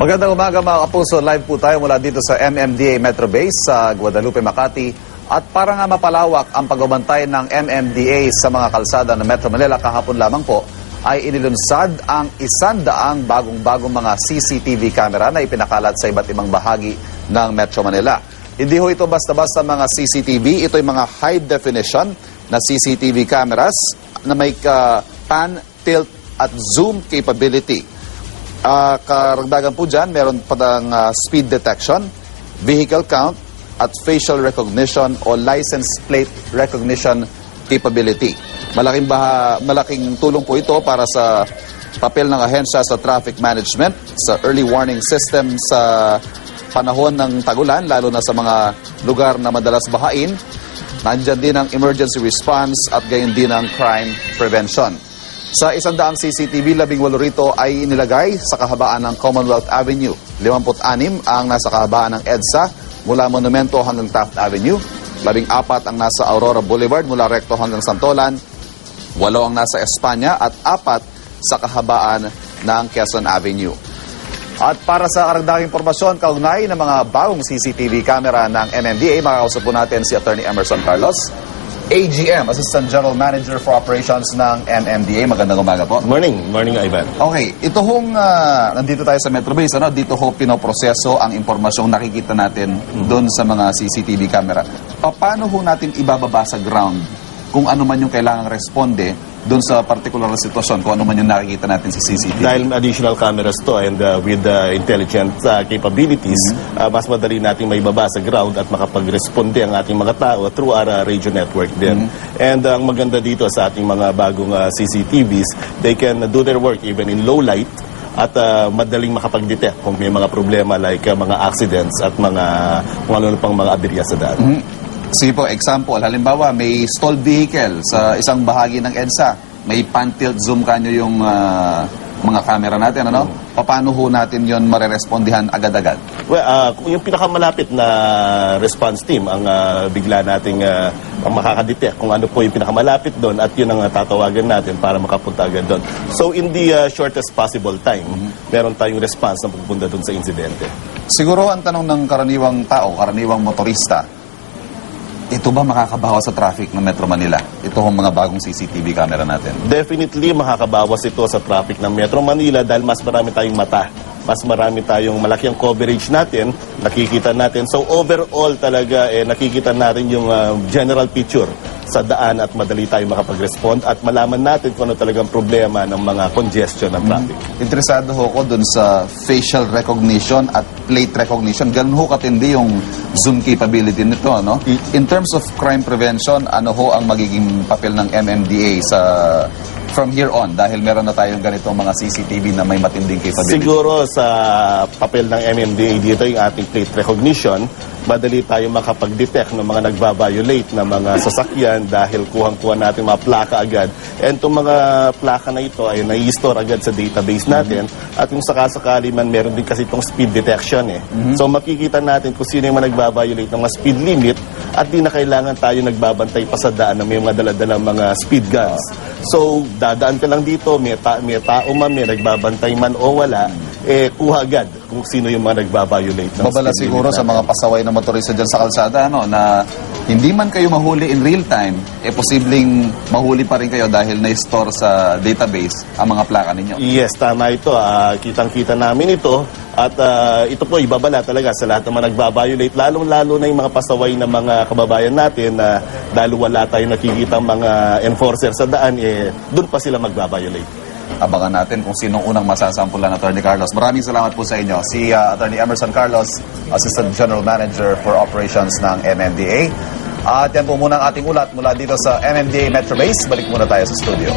Magandang umaga mga kapuso. Live po tayo mula dito sa MMDA Metro Base sa Guadalupe, Makati. At para nga mapalawak ang pagbabantay ng MMDA sa mga kalsada ng Metro Manila, kahapon lamang po ay inilunsad ang 100 bagong-bagong mga CCTV camera na ipinakalat sa iba't ibang bahagi ng Metro Manila. Hindi ho ito basta-basta mga CCTV, ito ay mga high definition na CCTV cameras na may pan, tilt at zoom capability. Karagdagan po dyan, meron pa ng speed detection, vehicle count, at facial recognition o license plate recognition capability. Malaking tulong po ito para sa papel ng ahensya sa traffic management, sa early warning system sa panahon ng tagulan, lalo na sa mga lugar na madalas bahain. Nandyan din ang emergency response at gayon din ang crime prevention. Sa 100 CCTV, 18 rito ay inilagay sa kahabaan ng Commonwealth Avenue. 56 ang nasa kahabaan ng EDSA mula Monumento hanggang Taft Avenue. 14 ang nasa Aurora Boulevard mula Recto hanggang Santolan. 8 ang nasa Espanya at 4 sa kahabaan ng Quezon Avenue. At para sa karagdagang impormasyon, kaugnay ng mga bagong CCTV camera ng MMDA, makakausap po natin si Attorney Emerson Carlos, AGM, Assistant General Manager for Operations ng MMDA. Magandang umaga po. Morning, Ivan. Okay, ito hong nandito tayo sa Metro Base, dito ho pinoproseso ang impormasyong nakikita natin doon sa mga CCTV camera. Paano ho natin ibababa sa ground kung ano man yung kailangang responde doon sa particular na sitwasyon, kung ano man yung nakikita natin sa CCTV? Dahil additional cameras to and with intelligent capabilities, mas madali natin may baba sa ground at makapag-responde ang ating mga tao through our radio network din. And ang maganda dito sa ating mga bagong CCTVs, they can do their work even in low light at madaling makapag-detect kung may mga problema like mga accidents at mga kung ano pang mga aberya sa daan. Sige po, example, halimbawa may stalled vehicle sa isang bahagi ng EDSA, may pan-tilt zoom kanyo yung mga camera natin, ano? Paano ho natin yon marerespondihan agad-agad? Well, yung pinakamalapit na response team ang bigla nating ang makakadetect kung ano po yung pinakamalapit doon at yun ang tatawagan natin para makapunta agad doon. So in the shortest possible time, meron tayong response na pupunta doon sa insidente. Siguro ang tanong ng karaniwang tao, karaniwang motorista, ito ba makakabawas sa traffic ng Metro Manila? Ito ang mga bagong CCTV camera natin. Definitely makakabawas ito sa traffic ng Metro Manila dahil mas marami tayong mata. Mas marami tayong malaki ang coverage natin, nakikita natin. So overall talaga, nakikita natin yung general picture sa daan at madali tayong makapag-respond at malaman natin kung ano talagang problema ng mga congestion ng traffic. Interesado ho ko dun sa facial recognition at plate recognition. Ganun ho katindi yung zoom capability nito, no? In terms of crime prevention, ano ho ang magiging papel ng MMDA sa from here on, dahil meron na tayong ganitong mga CCTV na may matinding capability? Siguro sa papel ng MMDA dito yung ating plate recognition, madali tayo makapag-detect ng mga nagbabiolate na mga sasakyan dahil kuhang-kuha natin mga plaka agad. And itong mga plaka na ito ay nai-store agad sa database natin. At kung sakasakali man, meron din kasi itong speed detection. So makikita natin kung sino yung mga nagbabiolate ng mga speed limit at di na kailangan tayo nagbabantay pa sa daan na may mga daladalang mga speed guns. So dadaan ka lang dito, may tao man, may nagbabantay man o wala, kuha agad kung sino yung mga nagbabiolate ng babala speed siguro limit sa mga pasaway na motorista dyan sa kalsada, na hindi man kayo mahuli in real time, posibleng mahuli pa rin kayo dahil na-store sa database ang mga plaka ninyo. Yes, tama ito. Kitang-kita namin ito. At ito po, ibabala talaga sa lahat ng mga nagbabiolate, lalong-lalo na yung mga pasaway ng mga kababayan natin na dahil wala tayong nakikita mga enforcer sa daan, doon pa sila magbabiolate. Abangan natin kung sinong unang masasampulan, Attorney Carlos. Maraming salamat po sa inyo. Si Attorney Emerson Carlos, Assistant General Manager for Operations ng MMDA. At yan po muna ang ating ulat mula dito sa MMDA Metro Base. Balik muna tayo sa studio.